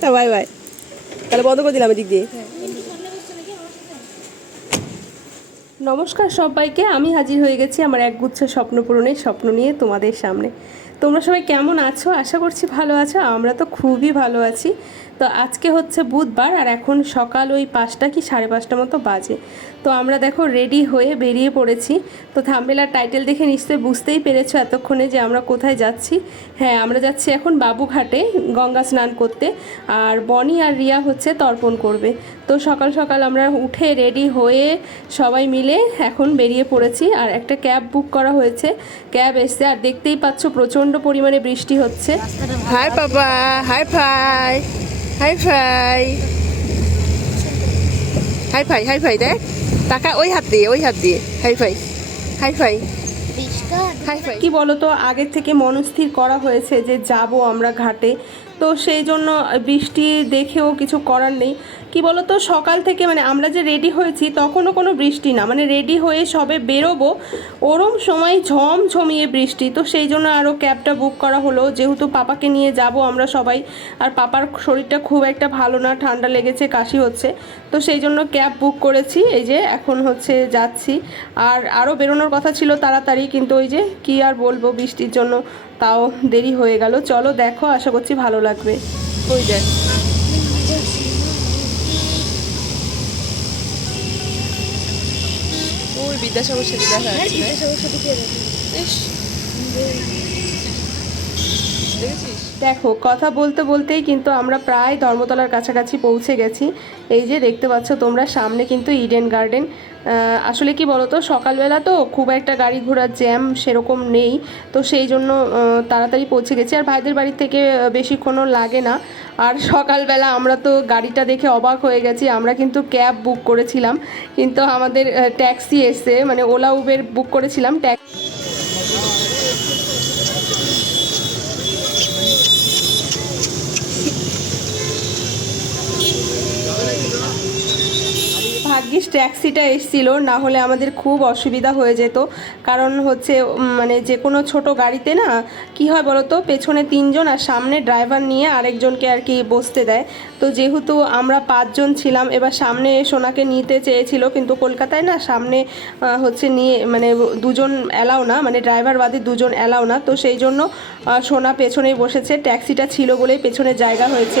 Tata bye bye তাহলে বন্ধ করে দিলাম এদিক দিয়ে। নমস্কার সবাইকে, আমি হাজির হয়ে গেছি আমার এক গুচ্ছ স্বপ্ন পূরণের স্বপ্ন নিয়ে তোমাদের সামনে। তোমরা সবাই কেমন আছো? আশা করছি ভালো আছো, আমরা তো খুবই ভালো আছি। তো আজকে হচ্ছে বুধবার, আর এখন সকাল ওই পাঁচটা কি সাড়ে পাঁচটা মতো বাজে। তো আমরা দেখো রেডি হয়ে বেরিয়ে পড়েছি। তো থামবেলার টাইটেল দেখে নিশ্চয়ই বুঝতেই পেরেছ এতক্ষণে যে আমরা কোথায় যাচ্ছি। হ্যাঁ আমরা যাচ্ছি এখন বাবুঘাটে গঙ্গা স্নান করতে। আর বনি আর রিয়া হচ্ছে তর্পণ করবে। তো সকাল সকাল আমরা উঠে রেডি হয়ে সবাই মিলে এখন বেরিয়ে পড়েছি। আর একটা ক্যাব বুক করা হয়েছে। ক্যাব এসছে আর দেখতেই পাচ্ছ প্রচণ্ড পরিমাণে বৃষ্টি হচ্ছে। হাই বাবা high five high five high five high five দেখ। টাকা ওই হাত দিয়ে, ওই হাত দিয়ে। High five high five. কি বলতো, আগের থেকে মনস্থির করা হয়েছে যে যাব আমরা ঘাটে। তো সেই জন্য বৃষ্টি দেখেও কিছু করার নেই। কি বলতো, সকাল থেকে মানে আমরা যে রেডি হয়েছি তখনও কোনো বৃষ্টি না। মানে রেডি হয়ে সবে বেরোবো, ওরম সময় ঝম ঝমিয়ে বৃষ্টি। তো সেই জন্য আরও ক্যাবটা বুক করা হলো। যেহেতু পাপাকে নিয়ে যাব আমরা সবাই, আর পাপার শরীরটা খুব একটা ভালো না, ঠান্ডা লেগেছে, কাশি হচ্ছে। তো সেই জন্য ক্যাব বুক করেছি, এই যে এখন হচ্ছে যাচ্ছি। আর আরও বেরোনোর কথা ছিল তাড়াতাড়ি, কিন্তু ওই যে কি আর বলব, বৃষ্টির জন্য তাও দেরি হয়ে গেল। চলো দেখো, আশা করছি ভালো লাগবে। ওই দেখ। বিদ্যাসাগর সাথে দেখা যাচ্ছে ইস। দেখেছিস? দেখো কথা বলতে বলতেই কিন্তু আমরা প্রায় ধর্মতলার কাছাকাছি পৌঁছে গেছি এই যে দেখতে পাচ্ছ তোমরা সামনে কিন্তু ইডেন গার্ডেন আসলে কি বলতো, সকালবেলা তো খুব একটা গাড়ি ঘোড়ার জ্যাম সেরকম নেই, তো সেই জন্য তাড়াতাড়ি পৌঁছে গেছি। আর ভাইদের বাড়ির থেকে বেশিক্ষণও লাগে না। আর সকালবেলা আমরা তো গাড়িটা দেখে অবাক হয়ে গেছি, আমরা কিন্তু ক্যাব বুক করেছিলাম। কিন্তু আমাদের ট্যাক্সি এসে মানে ওলা উবের বুক করেছিলাম, ট্যাক্সি ভাগ্যিস ট্যাক্সিটা এসছিল, না হলে আমাদের খুব অসুবিধা হয়ে যেত। কারণ হচ্ছে মানে যে কোনো ছোট গাড়িতে না, কি হয় বলো তো পেছনে তিনজন আর সামনে ড্রাইভার নিয়ে আরেকজনকে আর কি বসতে দেয়। তো যেহেতু আমরা পাঁচজন ছিলাম, এবার সামনে সোনাকে নিতে চেয়েছিল, কিন্তু কলকাতায় না সামনে হচ্ছে নিয়ে মানে দুজন অ্যালাও না মানে ড্রাইভার বাদে দুজন অ্যালাও না। তো সেই জন্য সোনা পেছনেই বসেছে, ট্যাক্সিটা ছিল বলেই পেছনে জায়গা হয়েছে।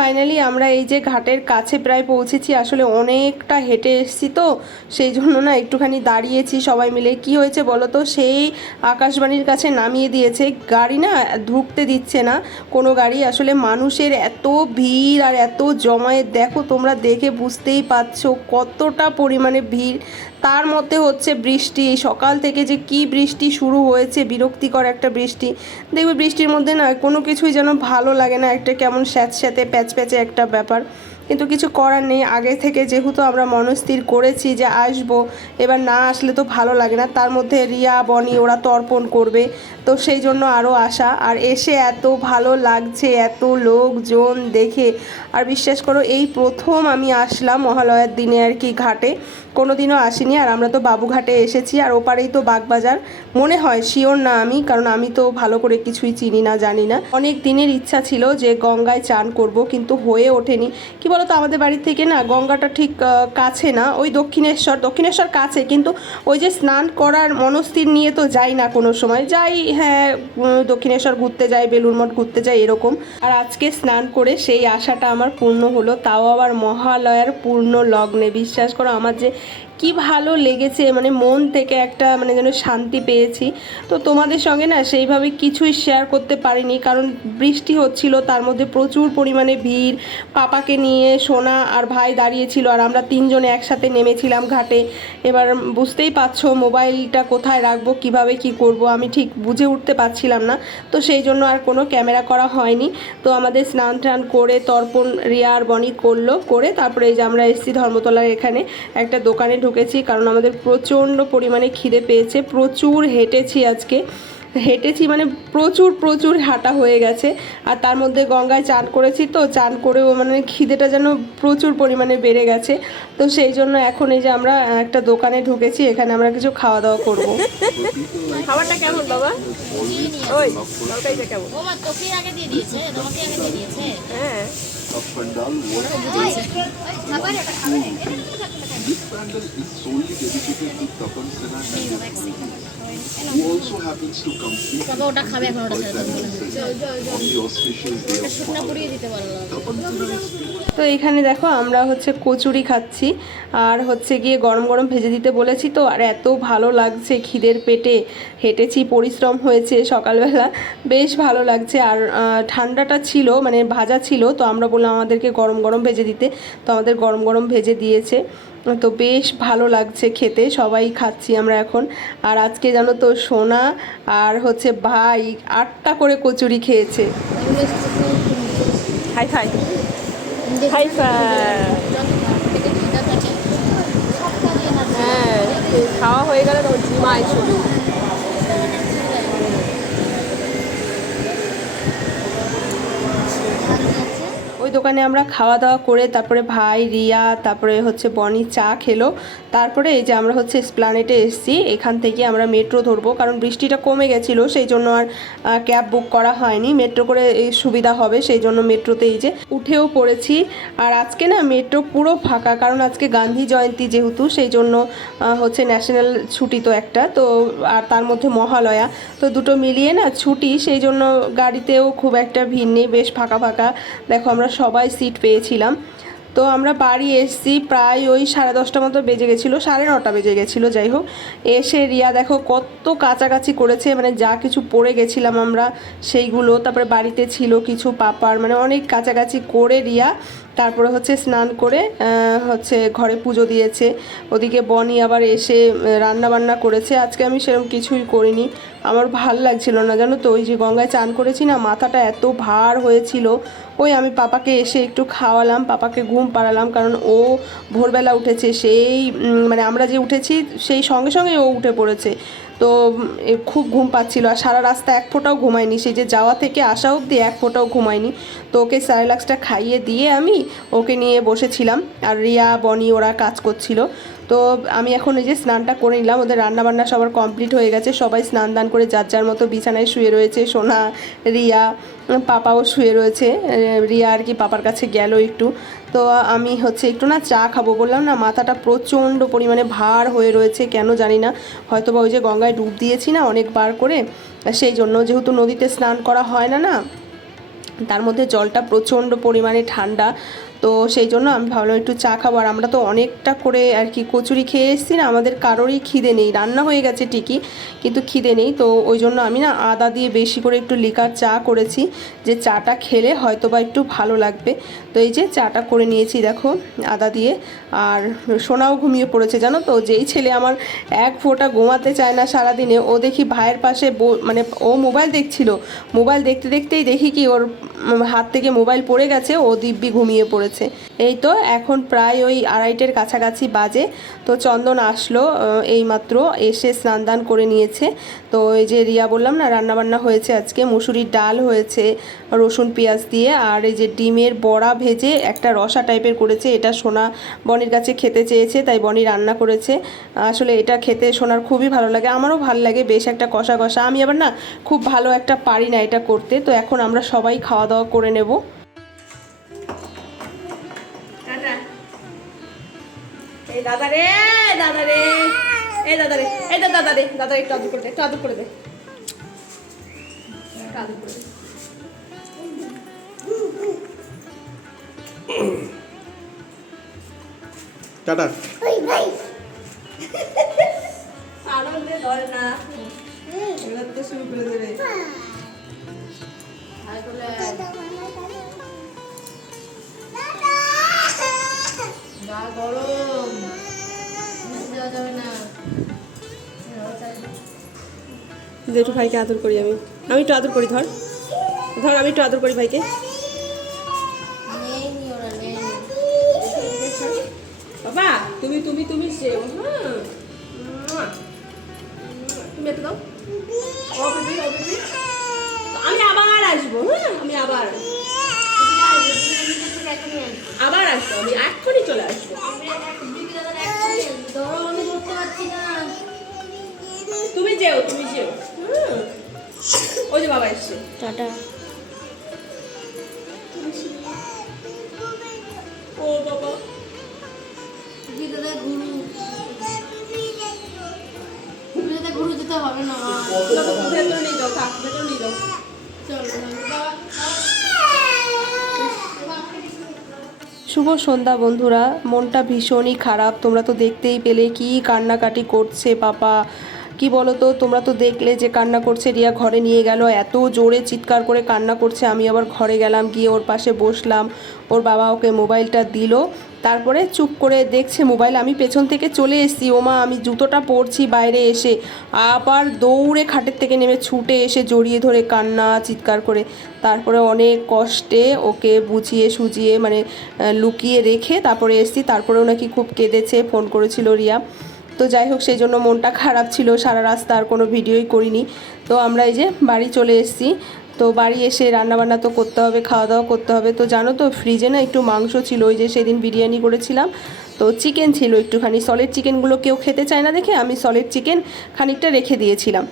ফাইনালি আমরা এই যে ঘাটের কাছে প্রায় পৌঁছেছি, আসলে অনেকটা হেঁটে এসেছি তো, সেই জন্য না একটুখানি দাঁড়িয়েছি সবাই মিলে। কি হয়েছে বলো তো? সেই আকাশবাণীর কাছে নামিয়ে দিয়েছে। গাড়ি না ঢুকতে দিচ্ছে না। কোনো গাড়ি, আসলে মানুষের এত ভিড় আর এত জমায়েত, দেখো তোমরা দেখে বুঝতেই পারছ কতটা পরিমাণে ভিড়। তার মধ্যে হচ্ছে বৃষ্টি সকাল থেকে যে কি বৃষ্টি শুরু হয়েছে, বিরক্তিকর একটা বৃষ্টি। দেখবে বৃষ্টির মধ্যে না কোনো কিছুই যেন ভালো লাগে না, একটা কেমন স্যাঁতস্যাঁতে প্যাচ প্যাচে একটা ব্যাপার। কিন্তু কিছু করার নেই। আগে থেকে যেহেতু আমরা মনস্থির করেছি যে আসব, এবার না আসলে তো ভালো লাগে না। তার মধ্যে রিয়া, বনি, ওরা তর্পণ করবে। তো সেই জন্য আরও আসা আর এসে এত ভালো লাগছে, এত লোকজন দেখে। আর বিশ্বাস করো, এই প্রথম আমি আসলাম মহালয়ার দিনে আর কি ঘাটে। কোনো দিনও আসিনি। আর আমরা তো বাবুঘাটে এসেছি। আর ওপারেই তো বাগবাজার। মনে হয় শিওর না আমি, কারণ আমি তো ভালো করে কিছুই চিনি না, জানি না। অনেক দিনের ইচ্ছা ছিল যে গঙ্গায় চান করব, কিন্তু হয়ে ওঠেনি। কি বলতো, আমাদের বাড়ি থেকে না গঙ্গাটা ঠিক কাছে না, ওই দক্ষিণেশ্বর দক্ষিণেশ্বর কাছে, কিন্তু ওই যে স্নান করার মনস্থির নিয়ে তো যাই না কোনো সময়। যাই হ্যাঁ দক্ষিণেশ্বর ঘুরতে যাই বেলুর মঠ ঘুরতে যাই, এরকম। আর আজকে স্নান করে সেই আশাটা আমার পূর্ণ হলো, তাও আবার মহালয়ার পূর্ণ লগ্নে। বিশ্বাস করো, আমার যে কি ভালো লেগেছে মানে মন থেকে একটা মানে যেন শান্তি পেয়েছি। তো তোমাদের সঙ্গে না সেইভাবে কিছুই শেয়ার করতে পারিনি, কারণ বৃষ্টি হচ্ছিল, তার মধ্যে প্রচুর পরিমাণে ভিড়। পাপাকে নিয়ে সোনা আর ভাই দাঁড়িয়েছিল, আর আমরা তিনজনে একসাথে নেমেছিলাম ঘাটে। এবার বুঝতেই পারছ মোবাইলটা কোথায় রাখব, কীভাবে কি করব, আমি ঠিক বুঝে উঠতে পারছিলাম না। তো সেই জন্য আর কোনো ক্যামেরা করা হয়নি। তো আমাদের স্নান টান করে তর্পণ, রিয়া আর বনি করল, করে তারপরে এই যে আমরা এসেছি ধর্মতলার এখানে একটা দোকানে ঢুকেছি কারণ আমাদের প্রচণ্ড পরিমাণে খিদে পেয়েছে প্রচুর হেঁটেছি আজকে। হেঁটেছি মানে প্রচুর প্রচুর হাঁটা হয়ে গেছে আর তার মধ্যে গঙ্গায় চান করেছি তো চান করেও মানে খিদেটা যেন প্রচুর পরিমাণে বেড়ে গেছে। তো সেই জন্য এখন এই যে আমরা একটা দোকানে ঢুকেছি এখানে আমরা কিছু খাওয়া দাওয়া করব। খাবারটা কেমন বাবা? ওই কেমন? আগে দিয়ে দিয়েছে আগে দিয়ে দিয়েছে? হ্যাঁ। A pandal was খাবার এটা this pandal is solely dedicated to Tapan Sinha and who also happens to complete on the auspicious day of Tapan is তো এখানে দেখো, আমরা হচ্ছে কচুরি খাচ্ছি, আর হচ্ছে গিয়ে গরম গরম ভেজে দিতে বলেছি তো, আর এত ভালো লাগছে খিদের পেটে। হেঁটেছি, পরিশ্রম হয়েছে সকালবেলা, বেশ ভালো লাগছে। আর ঠান্ডাটা ছিল মানে ভাজা ছিল, তো আমরা বললাম আমাদেরকে গরম গরম ভেজে দিতে। তো আমাদের গরম গরম ভেজে দিয়েছে। তো বেশ ভালো লাগছে খেতে, সবাই খাচ্ছি আমরা এখন। আর আজকে জানো তো সোনা আর হচ্ছে ভাই আটটা করে কচুরি খেয়েছে। Hi fi. হাই হ্যাঁ খাওয়া হয়ে গেলে তখন জিমায় শুরু। ওই দোকানে আমরা খাওয়া দাওয়া করে তারপরে ভাই, রিয়া, তারপরে হচ্ছে বনি চা খেলো। তারপরে এই যে আমরা হচ্ছে স্প্লানেটে এসেছি, এখান থেকে আমরা মেট্রো ধরবো, কারণ বৃষ্টিটা কমে গেছিল, সেই জন্য আর ক্যাব বুক করা হয়নি। মেট্রো করে সুবিধা হবে, সেই জন্য মেট্রোতে এই যে উঠেও পড়েছি। আর আজকে না মেট্রো পুরো ফাঁকা, কারণ আজকে গান্ধী জয়ন্তী যেহেতু, সেই জন্য হচ্ছে ন্যাশনাল ছুটি তো একটা, তো, আর তার মধ্যে মহালয়া। তো দুটো মিলিয়ে না ছুটি, সেই জন্য গাড়িতেও খুব একটা ভিড় নেই, বেশ ফাঁকা ফাঁকা। দেখো আমরা সবাই সিট পেয়েছিলাম। তো আমরা বাড়ি এসছি প্রায় ওই সাড়ে দশটা মতো বেজে গেছিল, সাড়ে নটা বেজে গেছিল, যাই হোক। এসে রিয়া দেখো কত কাছাকাছি করেছে মানে যা কিছু পড়ে গেছিলাম আমরা সেইগুলো। তারপরে বাড়িতে ছিল কিছু পাপার মানে অনেক কাছাকাছি করে রিয়া তারপরে হচ্ছে স্নান করে হচ্ছে ঘরে পুজো দিয়েছে। ওদিকে বনি আবার এসে রান্না বান্না করেছে। আজকে আমি সেরকম কিছুই করিনি। আমার ভালো লাগছিল না, জানো তো? ওই যে গঙ্গায় চান করেছি না, মাথাটা এত ভার হয়েছিল। ওই আমি পাপাকে এসে একটু খাওয়ালাম, পাপাকে ঘুম পাড়ালাম, কারণ ও ভোরবেলা উঠেছে। সেই মানে আমরা যে উঠেছি, সেই সঙ্গে সঙ্গে ও উঠে পড়েছে। তো খুব ঘুম পাচ্ছিল আর সারা রাস্তা এক ফোঁটাও ঘুমায়নি। সেই যে যাওয়া থেকে আসা অবধি এক ফোঁটাও ঘুমায়নি। তো ওকে স্যারেলাক্সটা খাইয়ে দিয়ে আমি ওকে নিয়ে বসেছিলাম। আর রিয়া, বনি ওরা কাজ করছিল। তো আমি এখন এই যে স্নানটা করে নিলাম, ওদের রান্না বান্না সবার কমপ্লিট হয়ে গেছে। সবাই স্নান দান করে যার যার মতো বিছানায় শুয়ে রয়েছে, সোনা, রিয়া, পাপাও শুয়ে রয়েছে। রিয়া আর কি পাপার কাছে গেল একটু। তো আমি হচ্ছে একটু না চা খাব বললাম না, মাথাটা প্রচণ্ড পরিমাণে ভার হয়ে রয়েছে, কেন জানি না। হয়তো বা ওই যে গঙ্গায় ডুব দিয়েছি না অনেকবার করে, সেই জন্য যেহেতু নদীতে স্নান করা হয় না না, তার মধ্যে জলটা প্রচণ্ড পরিমাণে ঠান্ডা। তো সেই জন্য আমি ভাবলাম একটু চা খাব। আর আমরা তো অনেকটা করে আর কি কচুরি খেয়ে এসেছি না, আমাদের কারোরই খিদে নেই। রান্না হয়ে গেছে ঠিকই, কিন্তু খিদে নেই। তো ওই জন্য আমি না আদা দিয়ে বেশি করে একটু লিকার চা করেছি, যে চাটা খেলে হয়তো বা একটু ভালো লাগবে। তো এই যে চাটা করে নিয়েছি দেখো আদা দিয়ে। আর সোনাও ঘুমিয়ে পড়েছে জানো তো? যেই ছেলে আমার এক ফোঁটা ঘুমাতে চায় না সারাদিনে, ও দেখি ভাইয়ের পাশে মানে ও মোবাইল দেখছিল। মোবাইল দেখতে দেখতেই দেখি কি ওর হাত থেকে মোবাইল পড়ে গেছে, ও দিব্যি ঘুমিয়ে পড়েছে। এই তো এখন প্রায় ওই আড়াইটের কাছাকাছি বাজে। তো চন্দন আসলো আহ, এইমাত্র এসে স্নান দান করে নিয়েছে। তো এই যে রিয়া বললাম না রান্নাবান্না হয়েছে আজকে। মুসুরির ডাল হয়েছে রসুন পেঁয়াজ দিয়ে। আর এই যে ডিমের বড়া ভেজে একটা রসা টাইপের করেছে। এটা সোনা বনির কাছে খেতে চেয়েছে তাই বনি রান্না করেছে। আসলে এটা খেতে সোনার খুবই ভালো লাগে। আমারও ভালো লাগে বেশ একটা কষা কষা আমি আবার না খুব ভালো একটা পারি না এটা করতে। তো এখন আমরা সবাই খাওয়া দাওয়া করে নেব। এই দাদা রে দাদা রে। এই দাদা রে এই দা দাদা রে। দাদা একটু আদর করে দে একটু আদর করে দে। আদর করে দে। টাটা। আনন্দে ধরে না। এবার তো শুরু করে দেবে। গা গরম। যাবে না। একটু ভাইকে আদর করি আমি। আমি একটু আদর করি ধর। ধর আমি একটু আদর করি ভাইকে। বাবা তুমি তুমি তুমি সেও হ্যাঁ। তুমি একটু দাও। আমি আবার আসব হ্যাঁ আমি আবার। আবার আসব আমি এক্ষুনি চলে আসব। আমি ধরতে পারছি না তুমি যেও তুমি যেও। ওই যে বাবা এসছে। টাটা। ও বাবা। দাদা গুরু। দাদা গুরু যেতে হবে না ভেতরে যাও থাক ভেতরে যাও। চলো বাবা। শুভ সন্ধ্যা বন্ধুরা, মনটা ভীষণই খারাপ। তোমরা তো দেখতেই পেলে কি কান্নাকাটি করছে পাপা। কি বলো তো তোমরা তো দেখলে যে কান্না করছে, রিয়া ঘরে নিয়ে গেল। এত জোরে চিৎকার করে কান্না করছে, আমি আবার ঘরে গেলাম, গিয়ে ওর পাশে বসলাম। ওর বাবা ওকে মোবাইলটা দিল। তারপরে চুপ করে দেখছে মোবাইল। আমি পেছন থেকে চলে এসেছি। ওমা, আমি জুতোটা পরছি বাইরে এসে। আবার দৌড়ে খাটের থেকে নেমে ছুটে এসে জড়িয়ে ধরে কান্না, চিৎকার করে। তারপরে অনেক কষ্টে ওকে বুঝিয়ে সুজিয়ে মানে লুকিয়ে রেখে তারপরে এসেছি। তারপরেও নাকি খুব কেঁদেছে, ফোন করেছিল রিয়া। তো যাই হোক, সেই জন্য মনটা খারাপ ছিল। সারা রাস্তা আর কোনো ভিডিওই করিনি। তো আমরা এই যে বাড়ি চলে এসেছি। তো বাড়ি এসে রান্নাবান্না তো করতে হবে খাওয়া দাওয়া করতে হবে। তো জানো তো ফ্রিজে না একটু মাংস ছিল, ওই যে সেদিন বিরিয়ানি করেছিলাম। তো চিকেন ছিল একটুখানি সলিড চিকেনগুলো কেউ খেতে চায় না দেখে আমি সলিড চিকেন খানিকটা রেখে দিয়েছিলাম।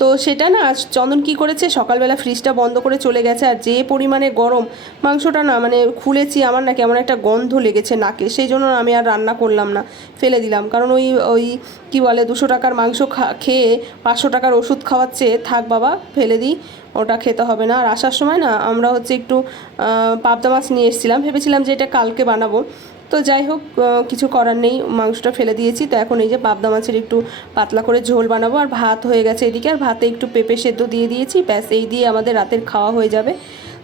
তো সেটা না, আজ চন্দন কি করেছে, সকালবেলা ফ্রিজটা বন্ধ করে চলে গেছে, আর যে পরিমাণে গরম, মাংসটা না মানে খুলেছি, আমার না কেমন একটা গন্ধ লেগেছে নাকে, সেই জন্য আমি আর রান্না করলাম না, ফেলে দিলাম। কারণ ওই ওই কী বলে, দুশো টাকার মাংস খেয়ে পাঁচশো টাকার ওষুধ খাওয়াচ্ছে, থাক বাবা, ফেলে দিই। ওটা খেতে হবে না। আর আসার সময় না আমরা হচ্ছে একটু পাবদা মাছ নিয়ে এসেছিলাম। ভেবেছিলাম যে এটা কালকে বানাবো। তো যাই হোক কিছু করার নেই। মাংসটা ফেলে দিয়েছি। তো এখন এই যে পাবদা মাছের একটু পাতলা করে ঝোল বানাবো। আর ভাত হয়ে গেছে এদিকে। আর ভাতে একটু পেঁপে সেদ্ধ দিয়ে দিয়েছি। ব্যাস, এই দিয়ে আমাদের রাতের খাওয়া হয়ে যাবে।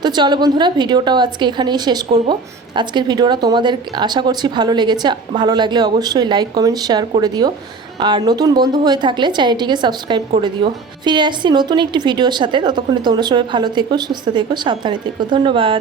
তো চলো বন্ধুরা, ভিডিওটাও আজকে এখানেই শেষ করব। আজকের ভিডিওটা তোমাদের আশা করছি ভালো লেগেছে। ভালো লাগলে অবশ্যই লাইক, কমেন্ট, শেয়ার করে দিও। আর নতুন বন্ধু হয়ে থাকলে চ্যানেলটিকে সাবস্ক্রাইব করে দিও। ফিরে আসছি নতুন একটি ভিডিওর সাথে। ততক্ষণে তোমরা সবাই ভালো থেকো, সুস্থ থেকো, সাবধানে থেকো। ধন্যবাদ।